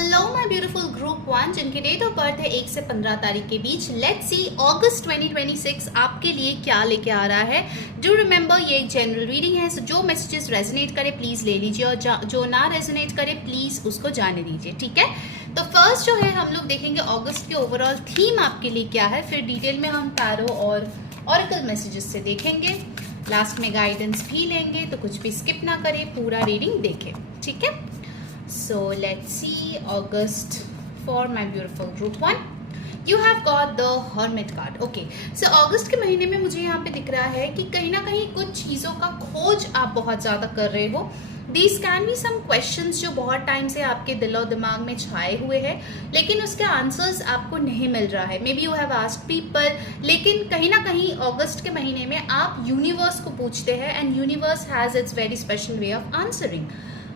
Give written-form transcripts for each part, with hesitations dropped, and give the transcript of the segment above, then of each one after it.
Hello my beautiful group 1 जिनकी date of birth है 1 से 15 तारीख के बीच। लेट्स सी अगस्त 2026 आपके लिए क्या लेके आ रहा है। डू रिमेंबर ये एक जनरल रीडिंग है, सो जो मैसेजेस रेजोनेट करे प्लीज ले लीजिए और जो ना रेजोनेट करे प्लीज उसको जाने दीजिए, ठीक है। तो फर्स्ट जो है हम लोग देखेंगे अगस्त के ओवरऑल थीम आपके लिए क्या है, फिर डिटेल में हम टैरो और ऑरेकल मैसेजेस से देखेंगे, लास्ट में गाइडेंस भी लेंगे, तो कुछ भी स्किप ना करें, पूरा रीडिंग देखें, ठीक है। So let's see August for my beautiful group 1. You have got the Hermit card. Okay. So अगस्त के महीने में मुझे यहाँ पे दिख रहा है कि कहीं ना कहीं कुछ चीज़ों का खोज आप बहुत ज़्यादा कर रहे हो। These can be some questions जो बहुत टाइम से आपके दिल और दिमाग में छाए हुए हैं, लेकिन उसके आंसर्स आपको नहीं मिल रहा है। May be you have asked people, लेकिन कहीं ना कहीं अगस्त के महीने में आप यूनिवर्स को पूछते हैं and universe has its very special way of answering.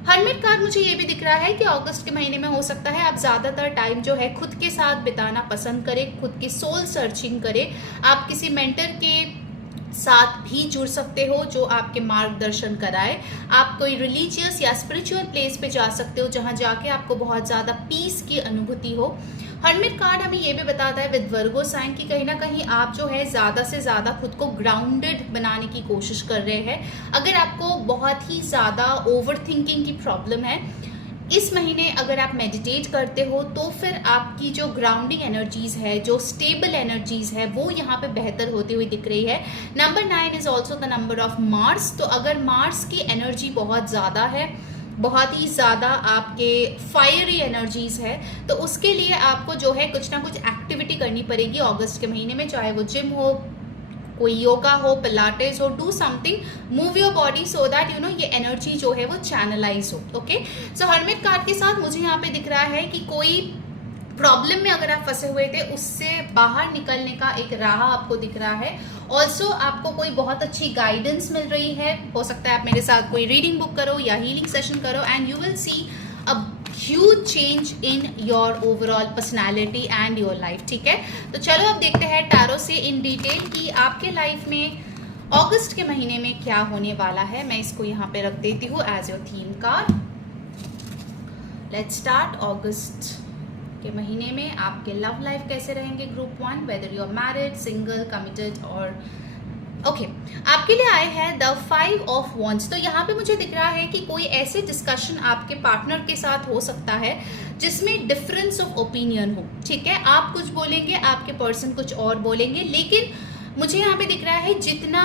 Hermit card मुझे ये भी दिख रहा है कि अगस्त के महीने में हो सकता है आप ज़्यादातर टाइम जो है खुद के साथ बिताना पसंद करें, खुद की सोल सर्चिंग करें। आप किसी मेंटर के साथ भी जुड़ सकते हो जो आपके मार्गदर्शन कराए। आप कोई रिलीजियस या स्पिरिचुअल प्लेस पे जा सकते हो जहाँ जाके आपको बहुत ज़्यादा पीस की अनुभूति हो। हर्मिट कार्ड हमें ये भी बताता है विद वर्गो साइन कि कहीं ना कहीं आप जो है ज़्यादा से ज़्यादा खुद को ग्राउंडेड बनाने की कोशिश कर रहे हैं। अगर आपको बहुत ही ज़्यादा ओवर थिंकिंग की प्रॉब्लम है, इस महीने अगर आप मेडिटेट करते हो तो फिर आपकी जो ग्राउंडिंग एनर्जीज है, जो स्टेबल एनर्जीज है, वो यहाँ पे बेहतर होती हुई दिख रही है। Number 9 is also the number of Mars. तो अगर मार्स की एनर्जी बहुत ज़्यादा है, बहुत ही ज़्यादा आपके फायरी एनर्जीज है, तो उसके लिए आपको जो है कुछ ना कुछ एक्टिविटी करनी पड़ेगी अगस्त के महीने में, चाहे वो जिम हो, कोई योगा हो, पिलाटेस हो, do something, move your body so that you know ये एनर्जी जो है वो चैनलाइज हो। ओके, सो हर्मिट कार्ड के साथ मुझे यहाँ पे दिख रहा है कि कोई प्रॉब्लम में अगर आप फंसे हुए थे उससे बाहर निकलने का एक राह आपको दिख रहा है। ऑल्सो आपको कोई बहुत अच्छी गाइडेंस मिल रही है। हो सकता है आप मेरे साथ कोई रीडिंग बुक करो या हीलिंग सेशन करो and you will C a huge change in your overall personality and your life, ठीक है। तो चलो अब देखते हैं टैरो से इन डिटेल कि आपके लाइफ में अगस्त के महीने में क्या होने वाला है। मैं इसको यहाँ पे रख देती हूँ as your theme card. Let's start. अगस्त के महीने में आपके लव लाइफ कैसे रहेंगे group 1, whether you are married, single, committed और ओके। आपके लिए आए हैं द 5 ऑफ वॉन्ड्स। तो यहाँ पे मुझे दिख रहा है कि कोई ऐसे डिस्कशन आपके पार्टनर के साथ हो सकता है जिसमें डिफरेंस ऑफ ओपिनियन हो, ठीक है। आप कुछ बोलेंगे, आपके पर्सन कुछ और बोलेंगे, लेकिन मुझे यहाँ पे दिख रहा है जितना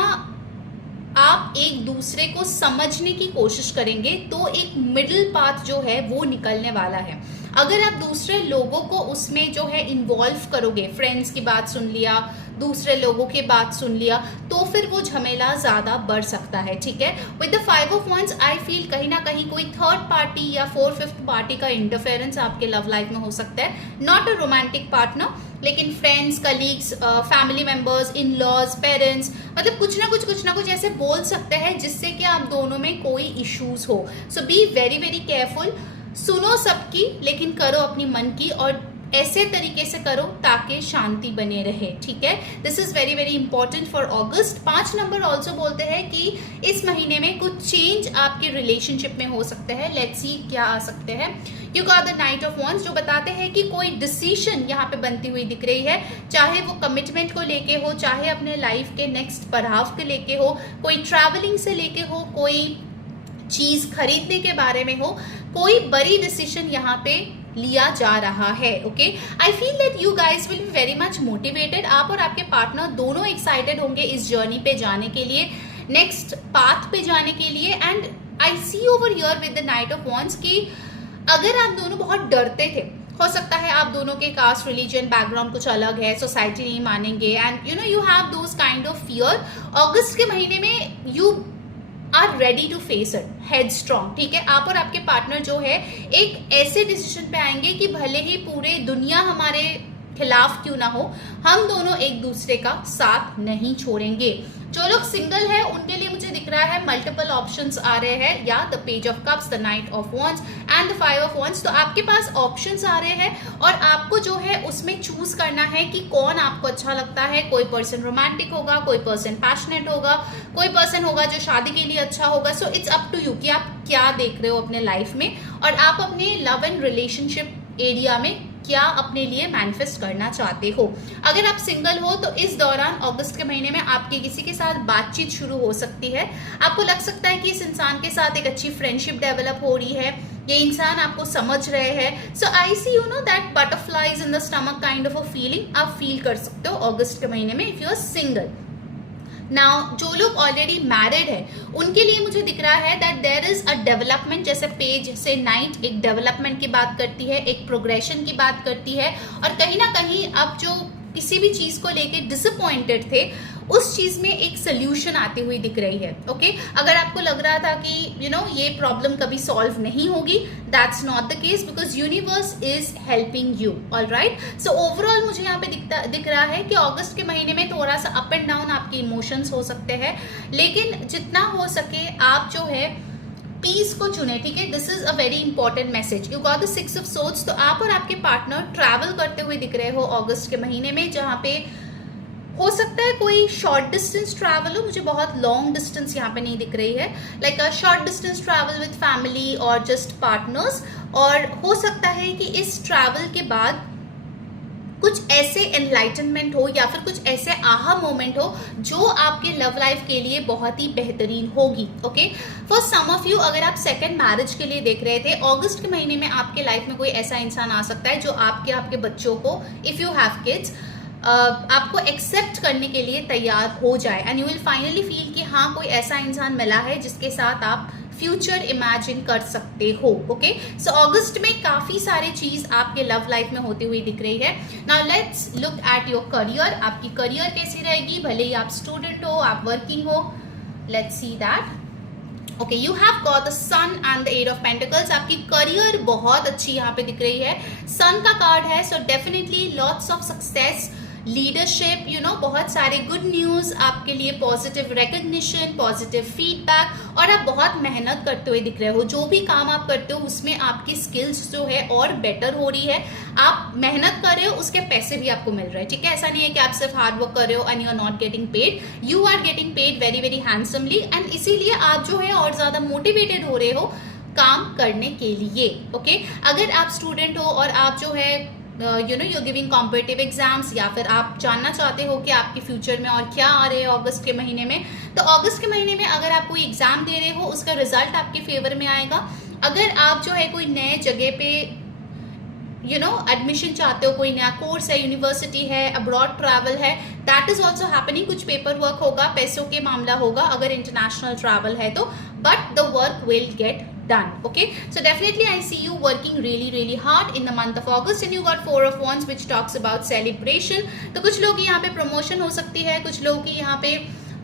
आप एक दूसरे को समझने की कोशिश करेंगे तो एक मिडिल पाथ जो है वो निकलने वाला है। अगर आप दूसरे लोगों को उसमें जो है इन्वॉल्व करोगे, फ्रेंड्स की बात सुन लिया, दूसरे लोगों की बात सुन लिया, तो फिर वो झमेला ज्यादा बढ़ सकता है, ठीक है। With the 5 of wands I feel कहीं ना कहीं कोई थर्ड पार्टी या 4th पार्टी का इंटरफेरेंस आपके लव लाइफ में हो सकता है। नॉट अ रोमांटिक पार्टनर, लेकिन friends, colleagues, family members, in laws, parents, मतलब कुछ ना कुछ ऐसे बोल सकते हैं जिससे कि आप दोनों में कोई इश्यूज हो। सो बी वेरी वेरी केयरफुल। सुनो सबकी लेकिन करो अपनी मन की, और ऐसे तरीके से करो ताकि शांति बने रहे, ठीक है। This is very very important for August. 5 number also बोलते हैं कि इस महीने में कुछ चेंज आपके रिलेशनशिप में हो सकते हैं। लेट्स सी क्या आ सकते हैं। You got the knight of wands जो बताते हैं कि कोई डिसीजन यहाँ पे बनती हुई दिख रही है, चाहे वो कमिटमेंट को लेके हो, चाहे अपने लाइफ के नेक्स्ट पड़ाव के लेके हो, कोई ट्रैवलिंग से लेके हो, कोई चीज खरीदने के बारे में हो, कोई बड़ी डिसीजन यहाँ पे लिया जा रहा है। Okay, I feel that you guys will be very much motivated. आप और आपके पार्टनर दोनों एक्साइटेड होंगे इस जर्नी पे जाने के लिए, नेक्स्ट पाथ पे जाने के लिए। And I see over here with the knight of wands कि अगर आप दोनों बहुत डरते थे, हो सकता है आप दोनों के कास्ट, रिलीजन, बैकग्राउंड कुछ अलग है, सोसाइटी नहीं मानेंगे and you know you have those kind of fear. अगस्त के महीने में you are ready to face it head strong, ठीक है। आप और आपके पार्टनर जो है एक ऐसे डिसीजन पे आएंगे कि भले ही पूरे दुनिया हमारे खिलाफ क्यों ना हो, हम दोनों एक दूसरे का साथ नहीं छोड़ेंगे। जो लोग सिंगल है उनके लिए मुझे दिख रहा है मल्टीपल ऑप्शंस आ रहे हैं, या the page of cups, the knight of wands and the 5 of wands. तो आपके पास ऑप्शंस आ रहे हैं और आपको जो है उसमें चूज करना है कि कौन आपको अच्छा लगता है। कोई पर्सन रोमांटिक होगा, कोई पर्सन पैशनेट होगा, कोई पर्सन होगा जो शादी के लिए अच्छा होगा। So it's up to you कि आप क्या देख रहे हो अपने लाइफ में, और आप अपने लव एंड रिलेशनशिप एरिया में क्या अपने लिए मैनिफेस्ट करना चाहते हो। अगर आप सिंगल हो तो इस दौरान अगस्त के महीने में आपकी किसी के साथ बातचीत शुरू हो सकती है। आपको लग सकता है कि इस इंसान के साथ एक अच्छी फ्रेंडशिप डेवलप हो रही है, ये इंसान आपको समझ रहे हैं। So I see you know that butterflies in the stomach kind of a feeling आप फील कर सकते हो अगस्त के महीने में if you are single. Now जो लोग ऑलरेडी मैरिड है उनके लिए मुझे दिख रहा है that there is a development, जैसे पेज से नाइट एक डेवलपमेंट की बात करती है, एक प्रोग्रेशन की बात करती है, और कहीं ना कहीं अब जो किसी भी चीज को लेके डिसअपॉइंटेड थे उस चीज में एक सोल्यूशन आती हुई दिख रही है। ओके अगर आपको लग रहा था कि ये प्रॉब्लम कभी सॉल्व नहीं होगी, that's not the case because universe is helping you. Alright, so overall मुझे यहाँ पे दिख रहा है कि अगस्त के महीने में थोड़ा सा अप एंड डाउन आपके इमोशंस हो सकते हैं, लेकिन जितना हो सके आप जो है पीस को चुने। ठीक है, this is a very important message. You got the 6 of swords. तो आप और आपके पार्टनर ट्रैवल करते हुए दिख रहे हो अगस्त के महीने में, जहां पे हो सकता है कोई शॉर्ट डिस्टेंस ट्रैवल हो, मुझे बहुत लॉन्ग डिस्टेंस यहाँ पे नहीं दिख रही है, like a short distance travel with family और जस्ट पार्टनर्स। और हो सकता है कि इस ट्रैवल के बाद कुछ ऐसे एनलाइटनमेंट हो या फिर कुछ ऐसे आहा मोमेंट हो जो आपके लव लाइफ के लिए बहुत ही बेहतरीन होगी। Okay, for some of you अगर आप सेकंड मैरिज के लिए देख रहे थे, अगस्त के महीने में आपके लाइफ में कोई ऐसा इंसान आ सकता है जो आपके बच्चों को, इफ यू हैव किड्स, आपको एक्सेप्ट करने के लिए तैयार हो जाए and you will finally feel कि हाँ कोई ऐसा इंसान मिला है जिसके साथ आप फ्यूचर इमेजिन कर सकते हो। ओके, सो अगस्त में काफी सारी चीज आपके लव लाइफ में होती हुई दिख रही है। Now let's look at your career. आपकी करियर कैसी रहेगी, भले ही आप स्टूडेंट हो, आप वर्किंग हो, let's see that. Okay, you have got the sun and the 8 of pentacles. आपकी करियर बहुत अच्छी यहाँ पे दिख रही है, सन का कार्ड है, so definitely lots of success, leadership, बहुत सारे गुड न्यूज आपके लिए, पॉजिटिव रिकग्निशन, पॉजिटिव फीडबैक, और आप बहुत मेहनत करते हुए दिख रहे हो। जो भी काम आप करते हो उसमें आपकी स्किल्स जो है और बेटर हो रही है, आप मेहनत कर रहे हो, उसके पैसे भी आपको मिल रहे हैं। ठीक है, ऐसा नहीं है कि आप सिर्फ हार्ड वर्क कर रहे हो and you are not getting paid, you are getting paid very very handsomely, and इसीलिए आप जो है और ज्यादा मोटिवेटेड हो रहे हो काम करने के लिए। ओके, अगर आप स्टूडेंट हो और आप जो है you're giving competitive एग्जाम्स, या फिर आप जानना चाहते हो कि आपके फ्यूचर में और क्या आ रहे हैं अगस्त के महीने में, तो अगस्त के महीने में अगर आप कोई एग्जाम दे रहे हो उसका रिजल्ट आपके फेवर में आएगा। अगर आप जो है कोई नए जगह पे एडमिशन चाहते हो, कोई नया कोर्स है, यूनिवर्सिटी है, अब्रॉड ट्रैवल है, दैट इज ऑल्सो हैपनिंग। कुछ पेपर वर्क होगा, पैसों के मामला होगा अगर इंटरनेशनल ट्रैवल है तो, but the work will get done. Okay, so definitely I see you working really hard in the month of August, and you got 4 of wands which talks about celebration. तो कुछ लोग यहाँ पे promotion हो सकती है, कुछ लोग की यहाँ पे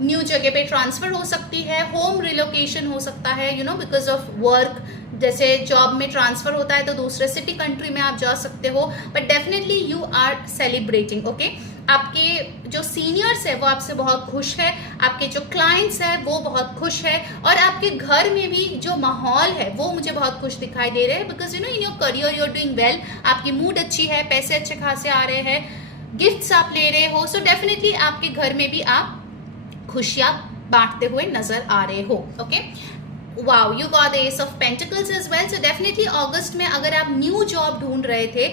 न्यू जगह पे ट्रांसफर हो सकती है, होम रिलोकेशन हो सकता है, बिकॉज ऑफ वर्क, जैसे जॉब में ट्रांसफर होता है तो दूसरे सिटी कंट्री में आप जा सकते हो, but definitely you are celebrating. Okay, आपके जो सीनियर्स है वो आपसे बहुत खुश है, आपके जो क्लाइंट्स है वो बहुत खुश है, और आपके घर में भी जो माहौल है वो मुझे बहुत खुश दिखाई दे रहे हैं, because in your career you are doing well, आपकी मूड अच्छी है, पैसे अच्छे खासे आ रहे हैं, गिफ्ट्स आप ले रहे हो, सो डेफिनेटली आपके घर में भी आप खुशियां बांटते हुए नजर आ रहे हो। Okay, wow, you got the ace of pentacles as well. So definitely अगस्त में अगर आप न्यू जॉब ढूंढ रहे थे,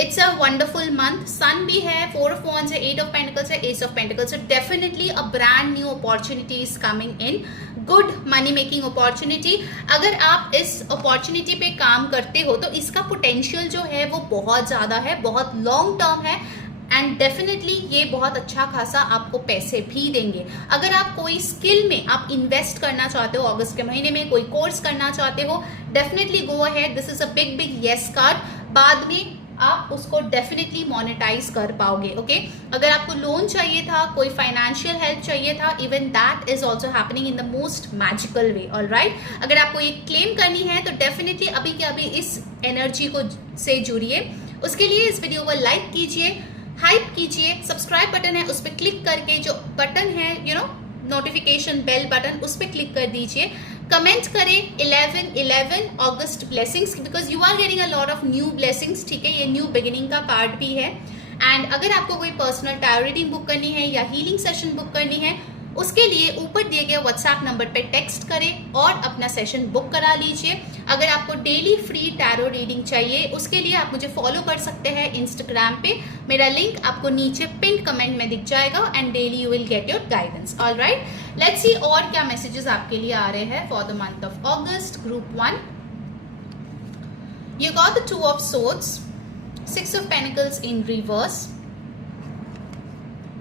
it's a wonderful month. Sun भी है, 4 ऑफ wands है, 8 ऑफ पेंटिकल्स है, एस ऑफ पेंटिकल्स है। Definitely a brand new opportunity is coming in, good money making opportunity. अगर आप इस अपॉर्चुनिटी पे काम करते हो तो इसका पोटेंशियल जो है वो बहुत ज्यादा है, बहुत लॉन्ग टर्म है, एंड डेफिनेटली ये बहुत अच्छा खासा आपको पैसे भी देंगे। अगर आप कोई स्किल में आप इन्वेस्ट करना चाहते हो अगस्त के महीने में, कोई कोर्स करना चाहते हो, definitely go ahead, this is a big yes card. बाद में आप उसको डेफिनेटली मोनेटाइज कर पाओगे। ओके, अगर आपको लोन चाहिए था, कोई फाइनेंशियल हेल्प चाहिए था, even that is also happening in the most magical way. Alright, अगर आपको ये क्लेम करनी है तो डेफिनेटली अभी के अभी इस एनर्जी को से जुड़िए। उसके लिए इस वीडियो को लाइक कीजिए, हाइप कीजिए, सब्सक्राइब बटन है उस पर क्लिक करके, जो बटन है नोटिफिकेशन बेल बटन, उस पर क्लिक कर दीजिए। कमेंट करें 11/11 अगस्त blessings, because you are getting a lot of new blessings. ठीक है, ये न्यू बिगिनिंग का कार्ड भी है। एंड अगर आपको कोई पर्सनल टारगेटिंग बुक करनी है या हीलिंग सेशन बुक करनी है, उसके लिए ऊपर दिए गए व्हाट्सएप नंबर पे टेक्स्ट करें और अपना सेशन बुक करा लीजिए। अगर आपको डेली फ्री टैरो रीडिंग चाहिए उसके लिए आप मुझे फॉलो कर सकते हैं इंस्टाग्राम पे, मेरा लिंक आपको नीचे पिन कमेंट में दिख जाएगा and daily you will get your guidance. Alright, let's see और क्या मैसेजेस आपके लिए आ रहे हैं for the month of August. Group 1, you got the 2 of swords, 6 of pentacles in reverse,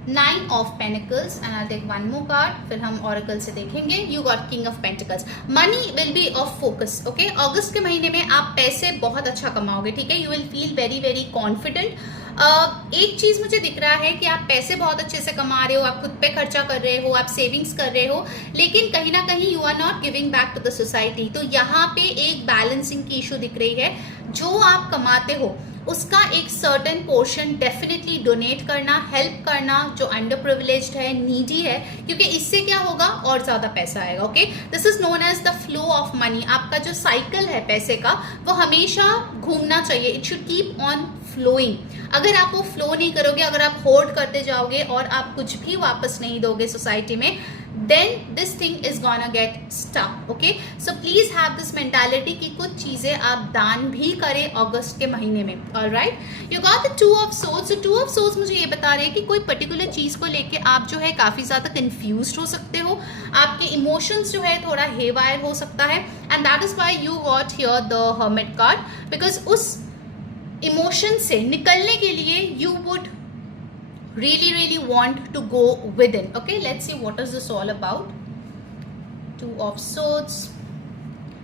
9 of pentacles and I'll take one more card, फिर हम oracle से देखेंगे। You got king of pentacles, money will be of focus, okay? अगस्त के महीने में आप पैसे बहुत अच्छा कमाओगे, ठीक है? You will feel very very confident। एक चीज मुझे दिख रहा है कि आप पैसे बहुत अच्छे से कमा रहे हो, आप खुद पे खर्चा कर रहे हो, आप सेविंग्स कर रहे हो, लेकिन कहीं ना कहीं you are not giving back to the society. तो यहाँ पे एक बैलेंसिंग की इशू दिख रही है। जो आप कमाते हो उसका एक सर्टेन पोर्शन डेफिनेटली डोनेट करना, हेल्प करना जो अंडर प्रिविलेज्ड है, नीडी है, क्योंकि इससे क्या होगा और ज्यादा पैसा आएगा। Okay, this is known as the flow of money. आपका जो साइकिल है पैसे का वो हमेशा घूमना चाहिए, it should keep on flowing. अगर आप वो फ्लो नहीं करोगे, अगर आप होल्ड करते जाओगे और आप कुछ भी वापस नहीं दोगे सोसाइटी में, then this thing is gonna get stuck, okay? So please have this mentality कि कुछ चीजें आप दान भी करें अगस्त के महीने में। Alright? You got the 2 of swords. So 2 of swords मुझे ये बता रहे हैं कि कोई पर्टिकुलर चीज को लेके आप जो है काफी ज्यादा कंफ्यूज्ड हो सकते हो, आपके इमोशंस जो है थोड़ा हेवायर हो सकता है, and that is why you got here the hermit card, because उस इमोशन से निकलने के लिए you would really want to go within. Okay, let's see what is this all about. 2 of swords,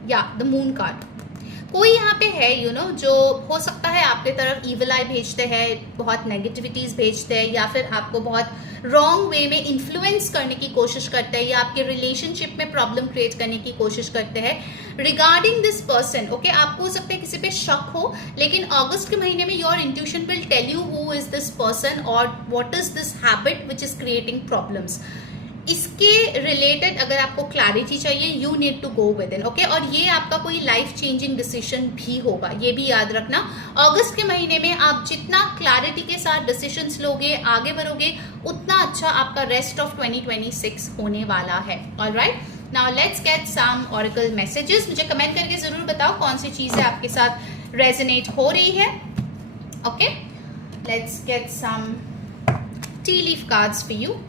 yeah, the moon card. कोई यहाँ पे है जो हो सकता है आपके तरफ इविल आई भेजते हैं, बहुत नेगेटिविटीज भेजते हैं, या फिर आपको बहुत रॉन्ग वे में इन्फ्लुएंस करने की कोशिश करते हैं, या आपके रिलेशनशिप में प्रॉब्लम क्रिएट करने की कोशिश करते हैं रिगार्डिंग दिस पर्सन। ओके, आपको हो सकता है किसी पे शक हो, लेकिन अगस्त के महीने में your intuition will tell you who is this person और what is this habit which is creating problems. इसके रिलेटेड अगर आपको क्लैरिटी चाहिए, you need to go within. Okay, और ये आपका कोई लाइफ चेंजिंग डिसीजन भी होगा, ये भी याद रखना। अगस्त के महीने में आप जितना क्लैरिटी के साथ डिसीजंस लोगे, आगे बढ़ोगे, उतना अच्छा आपका रेस्ट ऑफ 2026 होने वाला है। Alright, now let's get some oracle messages. मुझे कमेंट करके जरूर बताओ कौन सी चीजें आपके साथ रेजोनेट हो रही है। Okay, let's get some tea leaf cards for you.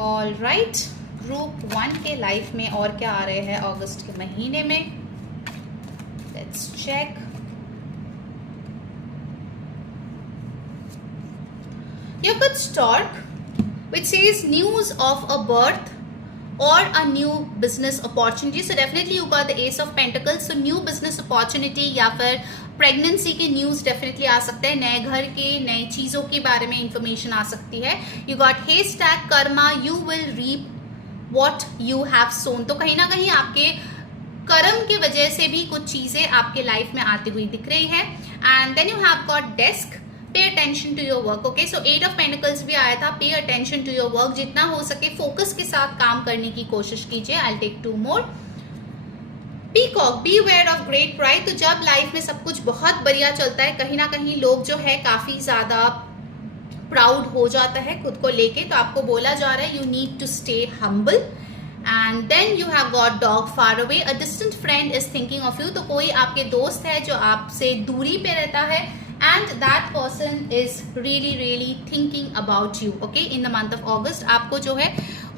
All right, group 1 के लाइफ में और क्या आ रहे हैं अगस्त के महीने में, let's check. You could start which says news of a birth or a new business opportunity. So definitely you got the Ace of Pentacles. So new business opportunity या फिर प्रेगनेंसी के न्यूज डेफिनेटली आ सकते हैं, नए घर के, नई चीजों के बारे में इंफॉर्मेशन आ सकती है। You got hashtag karma, you will reap what you have sown. तो कहीं ना कहीं आपके कर्म के वजह से भी कुछ चीजें आपके लाइफ में आती हुई दिख रही है। And then you have got desk, pay attention to your work. Okay, so 8 of pentacles भी आया था, पे अटेंशन टू योर वर्क। जितना हो सके फोकस के साथ काम करने की कोशिश कीजिए। I take 2 more. Peacock, beware of great pride. तो जब लाइफ में सब कुछ बहुत बढ़िया चलता है, कहीं ना कहीं लोग जो है काफी ज्यादा प्राउड हो जाता है खुद को लेके, तो आपको बोला जा रहा है you need to stay humble. And then you have got dog far away, a distant friend is thinking of you. तो कोई आपके दोस्त है जो आपसे दूरी पे रहता है, and that person is really thinking about you. Okay, in the month of August आपको जो है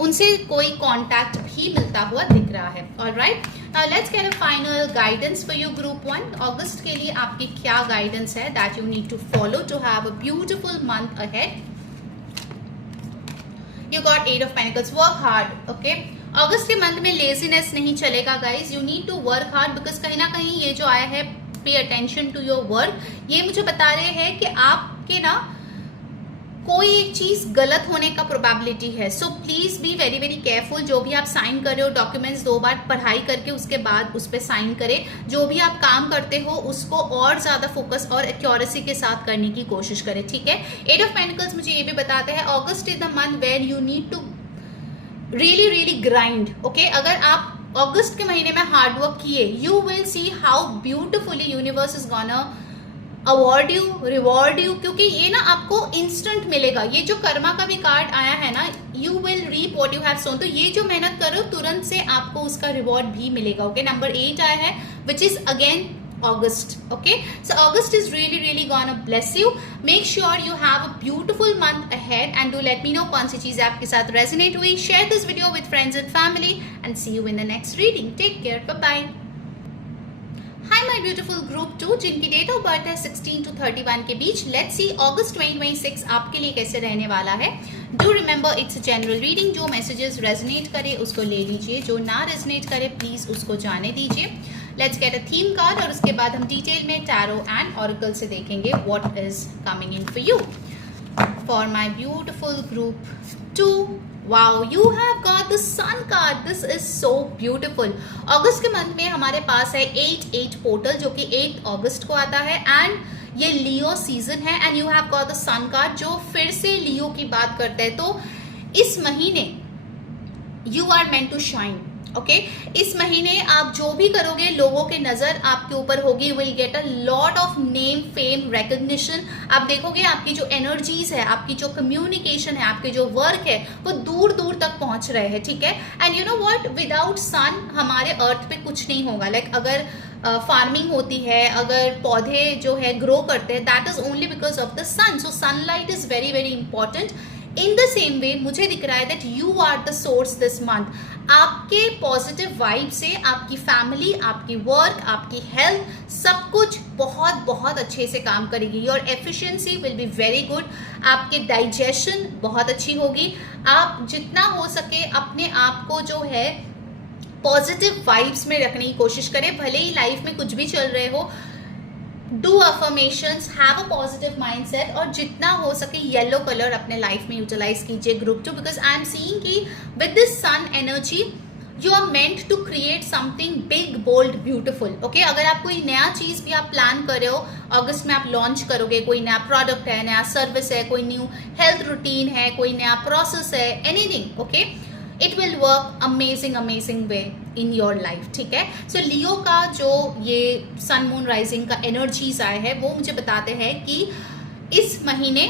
उनसे कोई कांटेक्ट भी मिलता हुआ दिख रहा है। Alright, now let's get a final guidance for you group 1. अगस्त के लिए आपकी क्या गाइडेंस है that you need to follow to have a beautiful month ahead. You got 8 of Pentacles. Work hard. Okay, अगस्त के मंथ में लेजीनेस नहीं चलेगा guys, you need to work hard, because कहीं ना कहीं ये जो आया है पे अटेंशन टू योर वर्क, ये मुझे बता रहे हैं कि आपके ना कोई एक चीज गलत होने का प्रोबेबिलिटी है। So please be very careful. जो भी आप साइन कर रहे हो डॉक्यूमेंट्स 2 बार पढ़ाई करके उसके बाद उस पर साइन करें। जो भी आप काम करते हो उसको और ज्यादा फोकस और एक्यूरेसी के साथ करने की कोशिश करें, ठीक है। 8 ऑफ पेंटिकल्स मुझे ये भी बताते हैं August is the month where you need to really grind. Okay, अगर आप अगस्त के महीने में हार्ड वर्क किए, you will see how beautifully universe is gonna award you, reward you, क्योंकि ये ना आपको इंस्टेंट मिलेगा। ये जो कर्मा का भी कार्ड आया है ना, you will reap what you have sown, तो ये जो मेहनत करो तुरंत से आपको उसका रिवॉर्ड भी मिलेगा। ओके, नंबर 8 आया है which is again August. Okay, so August is really gonna bless you. Make sure you have a beautiful month ahead and do let me know कौन सी चीजें आपके साथ resonate हुई. Share this video with friends and family and see you in the next reading. Take care. Bye bye. Hi my beautiful group 2 जिनकी date of birth है 16 to 31 के बीच. Let's see August 2026 आपके लिए कैसे रहने वाला है. Do remember it's a general reading. जो messages resonate करे उसको ले लीजिए, जो ना resonate करे प्लीज उसको जाने दीजिए. Let's get a theme card और उसके बाद हम डिटेल में टैरो एंड ऑरेकल से देखेंगे what is coming in for you. For my beautiful group 2, wow you have got the sun card. This is so beautiful. अगस्त के मंथ में हमारे पास है 8 पोर्टल जो कि 8 अगस्त को आता है एंड ये लियो सीजन है and you have got the sun card जो फिर से लियो की बात करता है. तो इस महीने you are meant to shine. Okay, इस महीने आप जो भी करोगे लोगों की नजर आपके ऊपर होगी. Will get a lot of name fame recognition. आप देखोगे आपकी जो एनर्जीज है, आपकी जो कम्युनिकेशन है, आपके जो वर्क है वो दूर दूर तक पहुंच रहे हैं. ठीक है, and you know what, without sun हमारे अर्थ पे कुछ नहीं होगा. लाइक अगर फार्मिंग होती है, अगर पौधे जो है ग्रो करते हैं, that is only because of the sun. So sunlight is very important. In the same way मुझे दिख रहा है that you are the source this month. आपके पॉजिटिव वाइब से आपकी फैमिली, आपकी वर्क, आपकी हेल्थ सब कुछ बहुत अच्छे से काम करेगी. Your efficiency will be very good. आपके डाइजेशन बहुत अच्छी होगी. आप जितना हो सके अपने आप को जो है पॉजिटिव वाइब्स में रखने की कोशिश करें. भले ही लाइफ में कुछ भी चल रहे हो, do affirmations, have a positive mindset और जितना हो सके येलो कलर अपने लाइफ में यूटिलाइज कीजिए group 2. Because I am seeing कि with this sun energy you are meant to create something big, bold, beautiful. Okay, अगर आप कोई नया चीज भी आप प्लान कर रहे हो, अगस्त में आप लॉन्च करोगे, कोई नया प्रोडक्ट है, नया सर्विस है, कोई न्यू हेल्थ रूटीन है, कोई नया प्रोसेस है, anything. Okay, it will work amazing way in your life. ठीक है, सो लियो का जो ये सन मून राइजिंग का एनर्जीज आए हैं वो मुझे बताते हैं कि इस महीने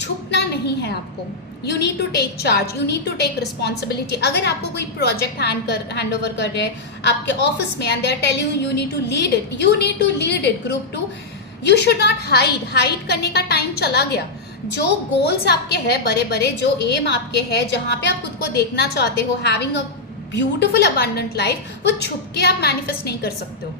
छुपना नहीं है आपको. You need to take charge, you need to take responsibility. अगर आपको कोई प्रोजेक्ट हैंड ओवर कर रहे हैं आपके ऑफिस में and they are telling you need to lead it, you need to lead it group 2. You should not hide करने का टाइम चला गया. जो गोल्स आपके हैं बड़े, जो एम आपके हैं, जहां पे आप खुद को देखना चाहते हो, having a beautiful abundant life, वो छुप के आप मैनिफेस्ट नहीं कर सकते हो.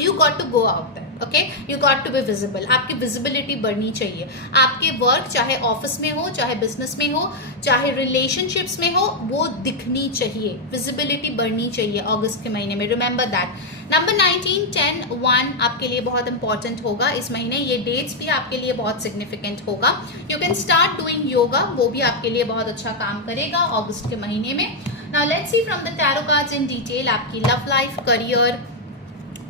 You got to go out there. Okay, you got to be visible. आपकी विजिबिलिटी बढ़नी चाहिए. आपके वर्क चाहे ऑफिस में हो, चाहे बिजनेस में हो, चाहे रिलेशनशिप्स में हो, वो दिखनी चाहिए. विजिबिलिटी बढ़नी चाहिए अगस्त के महीने में. Remember that. नंबर 19, 10, 1 आपके लिए बहुत इंपॉर्टेंट होगा इस महीने. ये डेट्स भी आपके लिए बहुत सिग्निफिकेंट होगा. You can start doing yoga, वो भी आपके लिए बहुत अच्छा काम करेगा अगस्त के महीने में. Now let's see from the tarot cards in detail आपकी love life, career,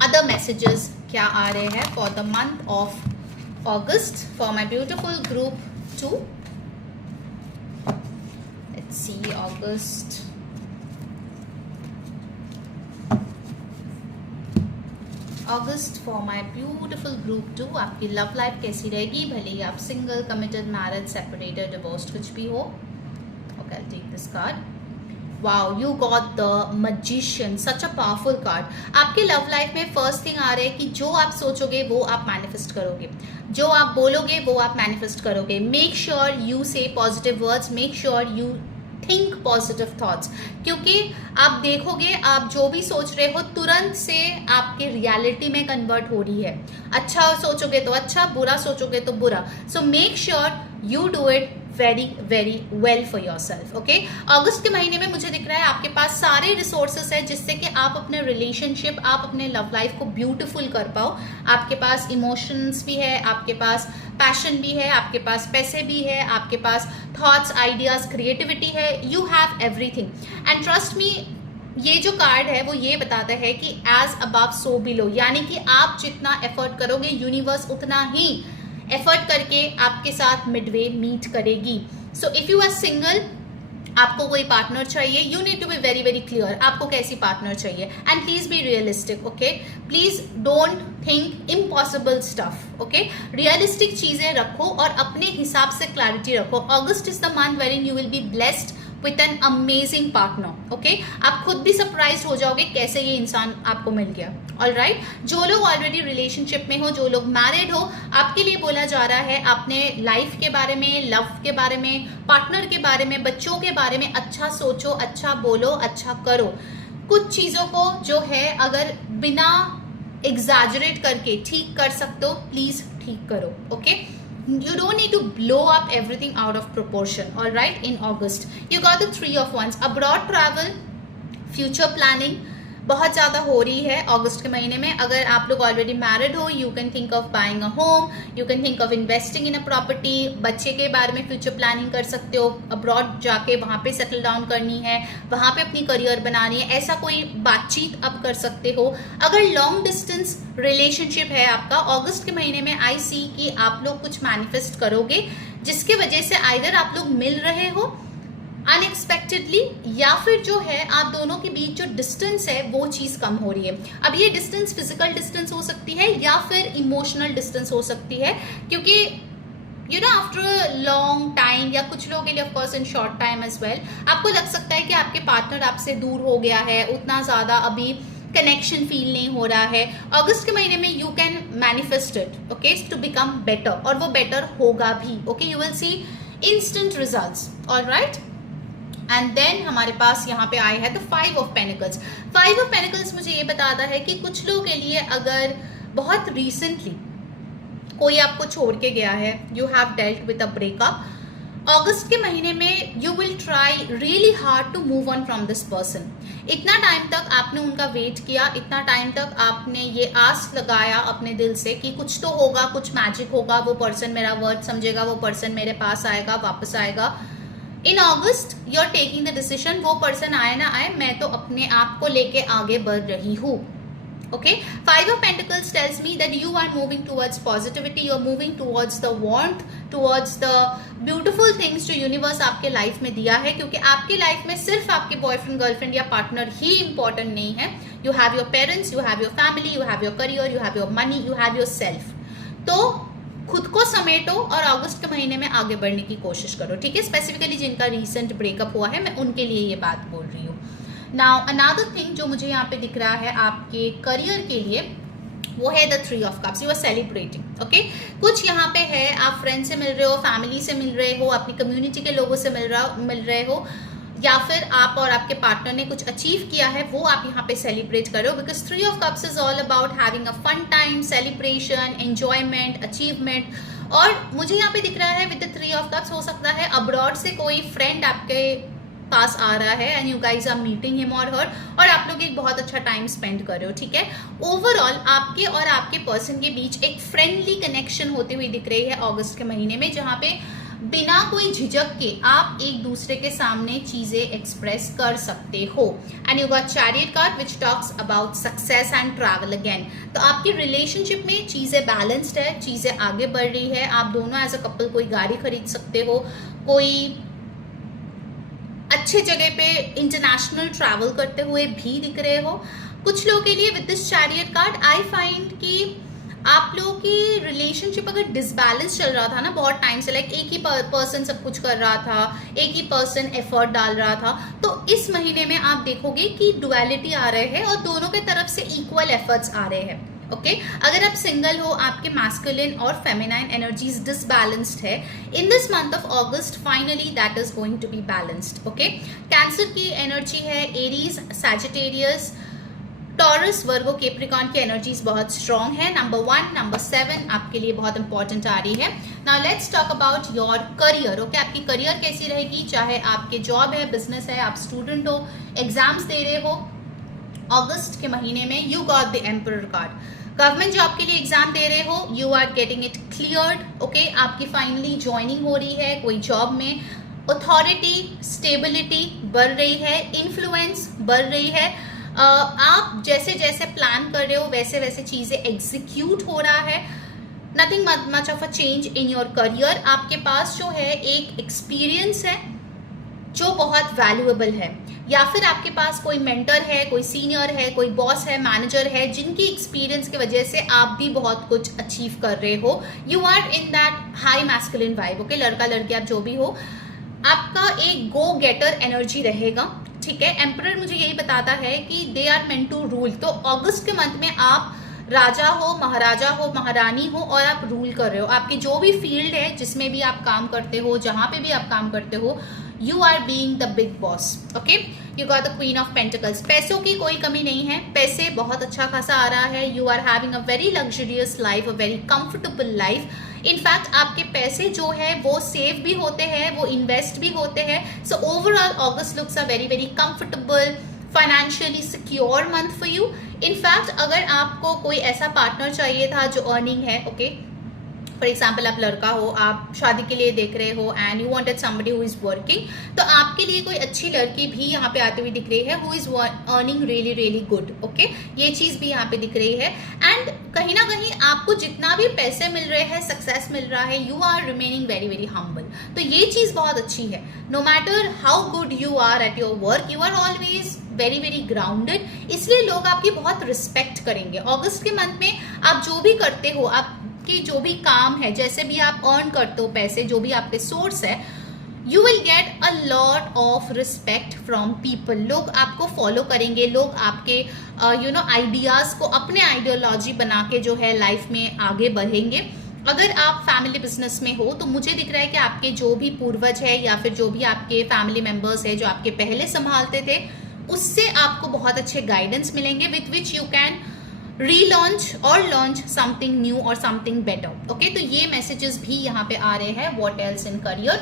other messages क्या आ रहे हैं for the month of August for my beautiful group 2. Let's see August. August for my beautiful group 2. आपकी love life कैसी रहेगी, भले ही आप single, committed, married, separated, divorced कुछ भी हो. Okay, I take this card. Wow, you got the magician, such a powerful card. आपके लव लाइफ में फर्स्ट थिंग आ रहा है कि जो आप सोचोगे वो आप मैनिफेस्ट करोगे, जो आप बोलोगे वो आप मैनिफेस्ट करोगे. मेक श्योर यू से positive words, make sure you think positive thoughts. क्योंकि आप देखोगे आप जो भी सोच रहे हो तुरंत से आपके रियलिटी में कन्वर्ट हो रही है. अच्छा सोचोगे तो अच्छा, बुरा सोचोगे तो बुरा. So make sure you do it very well for yourself. Okay, अगस्त के महीने में मुझे दिख रहा है आपके पास सारे रिसोर्सेस है जिससे कि आप अपने रिलेशनशिप, आप अपने लव लाइफ को ब्यूटीफुल कर पाओ. आपके पास इमोशंस भी है, आपके पास पैशन भी है, आपके पास पैसे भी है, आपके पास थॉट्स, आइडियाज, क्रिएटिविटी है. You have everything and trust me, ये जो कार्ड है वो ये बताता है कि एज अबव सो बिलो, यानी कि आप जितना एफर्ट करोगे यूनिवर्स उतना ही एफर्ट करके आपके साथ मिडवे मीट करेगी. So if you are single, आपको कोई पार्टनर चाहिए, you need to be very very clear आपको कैसी पार्टनर चाहिए, and please be realistic, okay. Please don't think impossible stuff, okay. Realistic चीजें रखो और अपने हिसाब से क्लैरिटी रखो। August is the month wherein you will be blessed with an amazing partner, okay. आप खुद भी सरप्राइज हो जाओगे कैसे ये इंसान आपको मिल गया। ऑलराइट, जो लोग ऑलरेडी रिलेशनशिप में हो, जो लोग मैरिड हो, आपके लिए बोला जा रहा है अपने लाइफ के बारे में, लव के बारे में, पार्टनर के बारे में, बच्चों के बारे में अच्छा सोचो, अच्छा बोलो, अच्छा करो। कुछ चीजों को जो है अगर बिना एग्जैजरेट करके ठीक कर सकते हो, प्लीज ठीक करो, okay. You don't need to blow up everything out of proportion, all right? In August, you got the 3 of Wands. Abroad travel, future planning बहुत ज़्यादा हो रही है अगस्त के महीने में। अगर आप लोग ऑलरेडी मैरिड हो, you can think of buying a home, you can think of investing in a property. बच्चे के बारे में फ्यूचर प्लानिंग कर सकते हो, अब्रॉड जाके वहाँ पे सेटल डाउन करनी है, वहाँ पे अपनी करियर बनानी है, ऐसा कोई बातचीत आप कर सकते हो। अगर लॉन्ग डिस्टेंस रिलेशनशिप है आपका, अगस्त के महीने में आई सी कि आप लोग कुछ मैनिफेस्ट करोगे जिसके वजह से आइदर आप लोग मिल रहे हो अनएक्सपेक्टेडली, या फिर जो है आप दोनों के बीच जो डिस्टेंस है वो चीज कम हो रही है। अब ये डिस्टेंस फिजिकल डिस्टेंस हो सकती है या फिर इमोशनल डिस्टेंस हो सकती है, क्योंकि you know after long time, या कुछ लोगों के लिए of course in short time as well, आपको लग सकता है कि आपके पार्टनर आपसे दूर हो गया है, उतना ज्यादा अभी कनेक्शन फील नहीं हो रहा है। अगस्त के महीने में you can manifest it, okay, to become better, और वो बेटर होगा भी, okay. You will see instant results, alright. And then हमारे पास यहाँ पे आए हैं the 5 of pentacles. 5 of pentacles मुझे ये बताता है कि कुछ लोगों के लिए अगर बहुत रिसेंटली कोई आपको छोड़ के गया है, you have dealt with a breakup, अगस्त के महीने में you will try really hard to move on from this person. इतना टाइम तक आपने उनका वेट किया, इतना टाइम तक आपने ये आस लगाया अपने दिल से कि कुछ तो होगा, कुछ मैजिक होगा, वो पर्सन मेरा वर्ड समझेगा, वो पर्सन मेरे पास आएगा, वापस आएगा। In August you are taking the decision, वो पर्सन आए ना आए, मैं तो अपने आप को लेके आगे बढ़ रही हूँ, okay. 5 of Pentacles tells me that you are moving towards positivity, you are moving towards the warmth, towards the beautiful things जो यूनिवर्स आपके लाइफ में दिया है, क्योंकि आपकी लाइफ में सिर्फ आपके बॉयफ्रेंड, गर्लफ्रेंड या पार्टनर ही इंपॉर्टेंट नहीं है। You have your parents, you have your family, you have your career, you have your money, you have your self. तो खुद को समेटो और अगस्त के महीने में आगे बढ़ने की कोशिश करो, ठीक है। स्पेसिफिकली जिनका रिसेंट ब्रेकअप हुआ है, मैं उनके लिए ये बात बोल रही हूँ। नाउ अनदर थिंग जो मुझे यहाँ पे दिख रहा है आपके करियर के लिए, वो है the 3 of Cups। You are celebrating, okay. कुछ यहाँ पे है आप फ्रेंड से मिल रहे हो, फैमिली से मिल रहे हो, अपनी कम्युनिटी के लोगों से मिल रहे हो, या फिर आप और आपके पार्टनर ने कुछ अचीव किया है, वो आप यहाँ पे सेलिब्रेट करो। Because 3 of Cups is all about having a fun time, celebration, enjoyment, achievement. और मुझे यहाँ पे दिख रहा है विद द 3 of Cups, हो सकता है अब्रॉड से कोई फ्रेंड आपके पास आ रहा है and you guys are meeting him और हर, और आप लोग एक बहुत अच्छा टाइम स्पेंड कर रहे हो, ठीक है। ओवरऑल आपके और आपके पर्सन के बीच एक फ्रेंडली कनेक्शन होती हुई दिख रही है अगस्त के महीने में, जहाँ पे बिना कोई झिझक के आप एक दूसरे के सामने चीजें एक्सप्रेस कर सकते हो। And you got chariot card which talks about success and travel again. तो आपकी रिलेशनशिप में चीजें बैलेंस्ड है, चीजें आगे बढ़ रही है, आप दोनों एज अ कपल कोई गाड़ी खरीद सकते हो, कोई अच्छे जगह पे इंटरनेशनल ट्रैवल करते हुए भी दिख रहे हो। कुछ लोगों के लिए with this chariot card I find कि आप लोगों की रिलेशनशिप अगर डिसबैलेंस चल रहा था ना बहुत टाइम से, लाइक एक ही पर्सन सब कुछ कर रहा था, एक ही पर्सन एफर्ट डाल रहा था, तो इस महीने में आप देखोगे कि डुअलिटी आ रहे हैं और दोनों के तरफ से इक्वल एफर्ट्स आ रहे हैं, ओके। अगर आप सिंगल हो, आपके मैस्कुलिन और फेमिनाइन एनर्जीज डिसबैलेंस्ड है, in this month of August finally that is going to be balanced, okay. Cancer की एनर्जी है, Aries, Sagittarius, Taurus, Virgo, Capricorn की एनर्जीज बहुत स्ट्रॉन्ग है। नंबर 1, नंबर 7 आपके लिए बहुत इंपॉर्टेंट आ रही है। Now let's talk about your career, okay. आपकी करियर कैसी रहेगी, चाहे आपके जॉब है, बिजनेस है, आप स्टूडेंट हो, एग्जाम्स दे रहे हो, अगस्त के महीने में you got the emperor card. Government job के लिए एग्जाम दे रहे हो, you are getting it cleared, okay. आपकी फाइनली ज्वाइनिंग हो रही है कोई जॉब में, अथॉरिटी, स्टेबिलिटी बढ़ रही है, इन्फ्लुएंस बढ़ रही है। आप जैसे जैसे प्लान कर रहे हो वैसे वैसे चीजें एग्जीक्यूट हो रहा है। Nothing much of a change in your career. आपके पास जो है एक एक्सपीरियंस है, जो बहुत वैल्यूएबल है, या फिर आपके पास कोई मेंटर है, कोई सीनियर है, कोई बॉस है, मैनेजर है, जिनकी एक्सपीरियंस की वजह से आप भी बहुत कुछ अचीव कर रहे हो। You are in that high masculine vibe, okay, लड़का लड़की आप जो भी हो, आपका एक गो गेटर एनर्जी रहेगा, ठीक है। एम्परर मुझे यही बताता है कि they are meant to rule. तो अगस्त के मंथ में आप राजा हो, महाराजा हो, महारानी हो और आप रूल कर रहे हो। आपकी जो भी फील्ड है, जिसमें भी आप काम करते हो, जहां पे भी आप काम करते हो, you are being the big boss, okay. You got the queen of pentacles. पैसों की कोई कमी नहीं है, पैसे बहुत अच्छा खासा आ रहा है। You are having a very luxurious life, a very comfortable life. In fact आपके पैसे जो है वो सेव भी होते हैं, वो इन्वेस्ट भी होते हैं। सो overall August looks a very very comfortable, financially secure month for you. In fact अगर आपको कोई ऐसा पार्टनर चाहिए था जो अर्निंग है, ओके, फॉर एग्जाम्पल आप लड़का हो, आप शादी के लिए देख रहे हो and you wanted somebody who is working, तो आपके लिए कोई अच्छी लड़की भी यहाँ पे आती हुई दिख रही है who is earning really really good, okay. ये चीज़ भी यहाँ पे दिख रही है। एंड कहीं ना कहीं आपको जितना भी पैसे मिल रहे हैं, सक्सेस मिल रहा है, you are remaining very very humble. तो ये चीज़ बहुत अच्छी है। No matter how good you are at your work, you are always very very grounded, इसलिए लोग आपकी बहुत रिस्पेक्ट करेंगे। अगस्त के मंथ में आप जो भी करते हो, आपके जो भी काम है, जैसे भी आप अर्न करते हो पैसे, जो भी आपके सोर्स है, you will get a lot of respect from people. लोग आपको फॉलो करेंगे, लोग आपके आइडियाज़ को अपने आइडियोलॉजी बना के जो है लाइफ में आगे बढ़ेंगे। अगर आप फैमिली बिजनेस में हो तो मुझे दिख रहा है कि आपके जो भी पूर्वज है या फिर जो भी आपके फैमिली मेंबर्स है जो आपके पहले संभालते थे, उससे आपको बहुत अच्छे गाइडेंस मिलेंगे with which you can relaunch और लॉन्च समथिंग न्यू और समथिंग बेटर, ओके। तो ये मैसेजेस भी यहाँ पे आ रहे हैं। What else in career,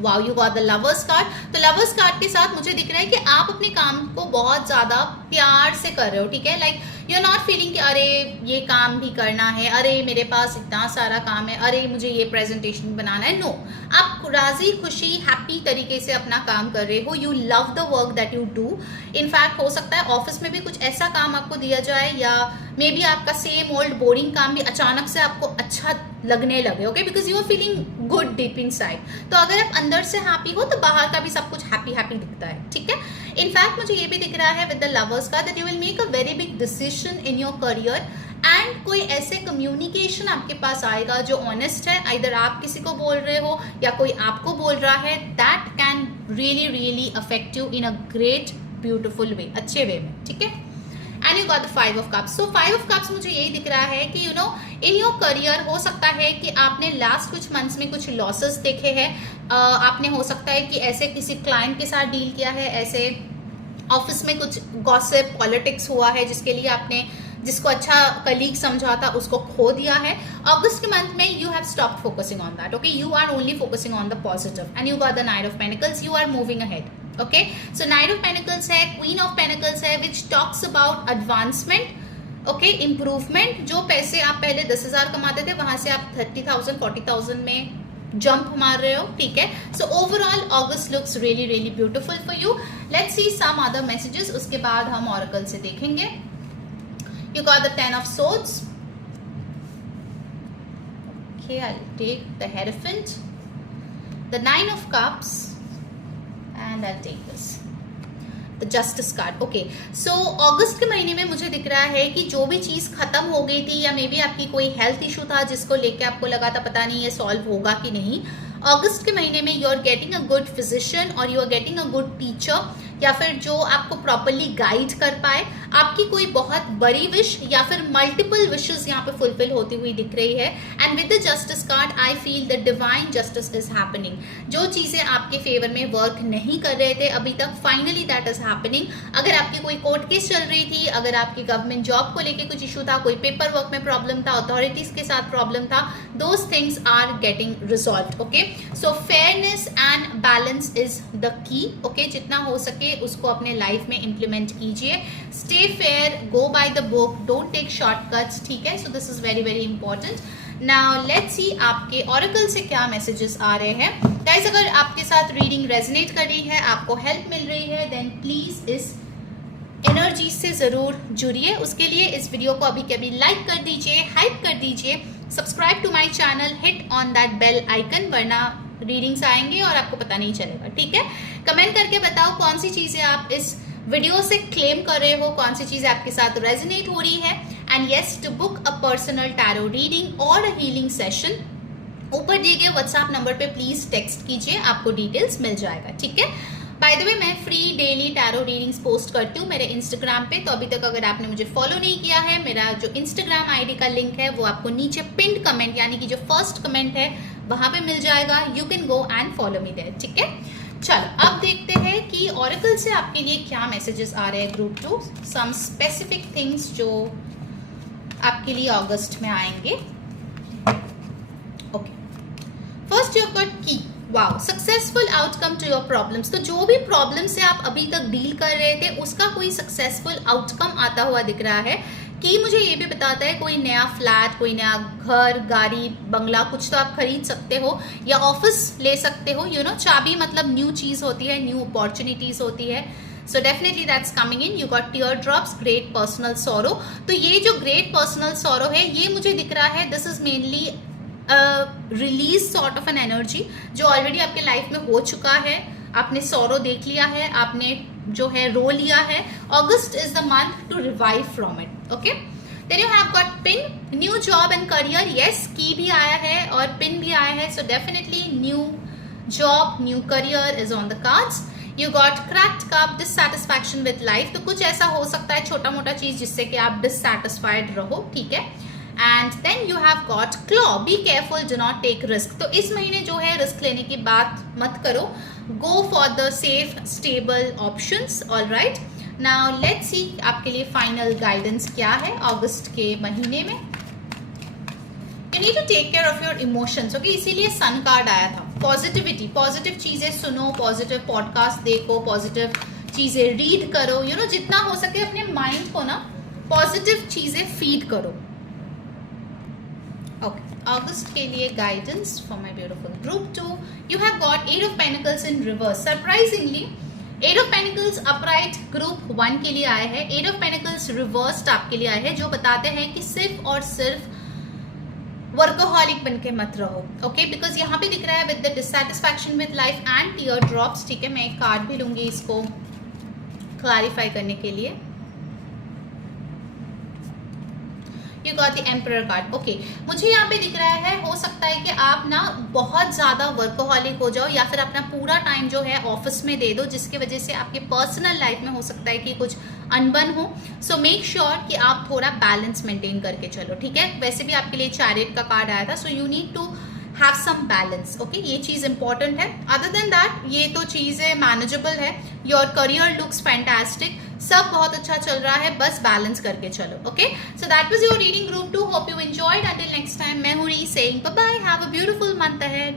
wow, you got the lovers card. तो लवर्स कार्ड के साथ मुझे दिख रहा है कि आप अपने काम को बहुत ज्यादा प्यार से कर रहे हो, ठीक है। Like you are not feeling कि अरे ये काम भी करना है, अरे मेरे पास इतना सारा काम है, अरे मुझे ये प्रेजेंटेशन बनाना है। नो, आप राजी खुशी हैप्पी तरीके से अपना काम कर रहे हो। You love the work that you do. In fact हो सकता है ऑफिस में भी कुछ ऐसा काम आपको दिया जाए, या मे बी आपका सेम ओल्ड बोरिंग काम भी अचानक से आपको अच्छा लगने लगे, okay, because you are feeling good deep inside. तो अगर आप अंदर से हैप्पी हो तो बाहर का भी सब कुछ हैप्पी हैप्पी दिखता है, ठीक है। इनफैक्ट मुझे ये भी दिख रहा है विद द लवर्स का that you will make a very big decision in your career, and कोई ऐसे कम्युनिकेशन आपके पास आएगा जो ऑनेस्ट है, आइदर आप किसी को बोल रहे हो या कोई आपको बोल रहा है, that can really really affect you in a great beautiful way, अच्छे वे में, ठीक है। And you got the 5 of cups. So 5 of cups मुझे यही दिख रहा है कि इन योर करियर हो सकता है कि आपने लास्ट कुछ मंथ्स में कुछ लॉसेस देखे हैं। आपने हो सकता है कि ऐसे किसी क्लाइंट के साथ डील किया है, ऐसे ऑफिस में कुछ गॉसिप पॉलिटिक्स हुआ है जिसके लिए आपने जिसको अच्छा कलीग समझा था उसको खो दिया है। अगस्त के मंथ में you have stopped focusing on that, okay. You are only focusing on the positive and you got the knight of pentacles. You are moving ahead, okay. So knight of pentacles है, queen of pentacles है, which talks about advancement, okay, improvement. जो पैसे आप पहले 10,000 कमाते थे वहां से आप 30,000 40,000 में जंप मार रहे हो, ठीक है। So overall August looks really really beautiful for you. Let's see some other messages, उसके बाद हम ऑरेकल से देखेंगे। You got the 10 of swords, okay, I will take the hierophant, the 9 of cups, and I'll take this, the justice card, okay। so अगस्त के महीने में मुझे दिख रहा है कि जो भी चीज खत्म हो गई थी या मे बी आपकी कोई हेल्थ इशू था जिसको लेके आपको लगा था पता नहीं ये सॉल्व होगा कि नहीं, अगस्त के महीने में you are getting a good physician और you are getting a good teacher, या फिर जो आपको प्रॉपरली गाइड कर पाए। आपकी कोई बहुत बड़ी विश या फिर मल्टीपल विशेस यहाँ पे फुलफिल होती हुई दिख रही है। And with the justice card I feel the divine justice is happening. जो चीजें आपके फेवर में वर्क नहीं कर रहे थे अभी तक, फाइनली दैट इज हैपनिंग। अगर आपकी कोई कोर्ट केस चल रही थी, अगर आपकी गवर्नमेंट जॉब को लेके कुछ इशू था, कोई पेपर वर्क में प्रॉब्लम था, अथॉरिटीज के साथ प्रॉब्लम था, those things are getting resolved, okay. So fairness and balance is the key, okay. जितना हो सके उसको अपने लाइफ में इंप्लीमेंट कीजिए। Stay fair, go by the book, don't take shortcuts, ठीक है। So this is very very important. Now let's see आपके ऑरेकल से क्या मैसेजेस आ रहे हैं। गाइस, अगर आपके साथ रीडिंग रेजोनेट कर रही है, आपको हेल्प मिल रही है, देन प्लीज इस एनर्जी से जरूर जुड़िए। उसके लिए इस वीडियो को अभी के अभी लाइक कर दीजिए, हाइप कर दीजिए, subscribe to my channel, hit on that bell icon, वरना रीडिंग्स आएंगे और आपको पता नहीं चलेगा, ठीक है। कमेंट करके बताओ कौन सी चीजें आप इस वीडियो से क्लेम कर रहे हो, कौन सी चीजें आपके साथ रेजोनेट हो रही है। And yes, to book a personal tarot reading और अ हीलिंग सेशन, ऊपर दिए गए व्हाट्सएप नंबर पे प्लीज टेक्स्ट कीजिए, आपको डिटेल्स मिल जाएगा, ठीक है। बाय द वे, मैं free daily tarot readings post करती हूँ मेरे इंस्टाग्राम पे, तो अभी तक अगर आपने मुझे फॉलो नहीं किया है, मेरा जो इंस्टाग्राम आईडी का लिंक है वो आपको नीचे पिंड कमेंट यानी कि जो फर्स्ट कमेंट है वहां पे मिल जाएगा। You can go and follow me there, ठीक है। चलो अब देखते हैं कि ऑरेकल से आपके लिए क्या मैसेजेस आ रहे हैं ग्रुप 2, सम स्पेसिफिक थिंग्स जो आपके लिए अगस्त में आएंगे। Okay, first you got key, wow, successful outcome to your problems. तो जो भी प्रॉब्लम से आप अभी तक डील कर रहे थे उसका कोई सक्सेसफुल आउटकम आता हुआ दिख रहा है। कि मुझे ये भी बताता है कोई नया फ्लैट, कोई नया घर, गाड़ी, बंगला, कुछ तो आप खरीद सकते हो या ऑफिस ले सकते हो। यू नो, चाबी मतलब न्यू चीज होती है, न्यू अपॉर्चुनिटीज होती है। So definitely that's coming in. You got tear drops, great personal sorrow. तो ये जो ग्रेट पर्सनल सॉरो है ये मुझे दिख रहा है this is mainly release sort of an energy जो ऑलरेडी आपके लाइफ में हो चुका है। आपने सॉरो देख लिया है, आपने जो है रो लिया है। August is the month to revive from it, okay. Then you have got pin, new job and career. Yes, key भी आया है और पिन भी आया है, so definitely new job, new career is on the cards. You got cracked cup, dissatisfaction with life. तो कुछ ऐसा हो सकता है छोटा मोटा चीज जिससे कि आप डिससैटिस्फाइड रहो, ठीक है। And then you have got claw, be careful, do not take risk. तो इस महीने जो है रिस्क लेने की बात मत करो, go for the safe stable options, alright. Now let's see आपके लिए फाइनल गाइडेंस क्या है अगस्त के महीने में। You need to take care of your emotions, okay, इसीलिए सन कार्ड आया था। पॉजिटिविटी, पॉजिटिव चीजें सुनो, पॉजिटिव पॉडकास्ट देखो, पॉजिटिव चीजें रीड करो। यू नो, जितना हो सके अपने माइंड को ना पॉजिटिव चीजें फीड करो। ओके, अगस्त के लिए guidance for my beautiful group 2। You have got 8 of pentacles in reverse. Surprisingly 8 of pentacles upright group 1 के लिए आए हैं, 8 ऑफ पेनिकल्स रिवर्स्ड आपके लिए आए हैं, जो बताते हैं कि सिर्फ और सिर्फ वर्कोहॉलिक बनके मत रहो, ओके, बिकॉज यहाँ पे दिख रहा है with the dissatisfaction with life and tear drops, ठीक है। मैं एक कार्ड भी लूंगी इसको क्लैरिफाई करने के लिए। You got the emperor card, okay. मुझे यहाँ पे दिख रहा है हो सकता है कि आप ना बहुत ज्यादा वर्कोहॉलिक हो जाओ या फिर अपना पूरा टाइम जो है ऑफिस में दे दो, जिसकी वजह से आपके पर्सनल लाइफ में हो सकता है कि कुछ अनबन हो। सो मेक श्योर कि आप थोड़ा बैलेंस मेंटेन करके चलो, ठीक है। वैसे भी आपके लिए चैरियट का कार्ड आया था, so you need to have some balance, okay, ये चीज इंपॉर्टेंट है। अदर देन दैट ये तो चीजें मैनेजेबल है। योर करियर लुक्स फैंटास्टिक, सब बहुत अच्छा चल रहा है, बस बैलेंस करके चलो, okay. So that was your reading group 2। Hope you enjoyed. Until next time, मैं हूं री saying bye bye, have a beautiful month ahead.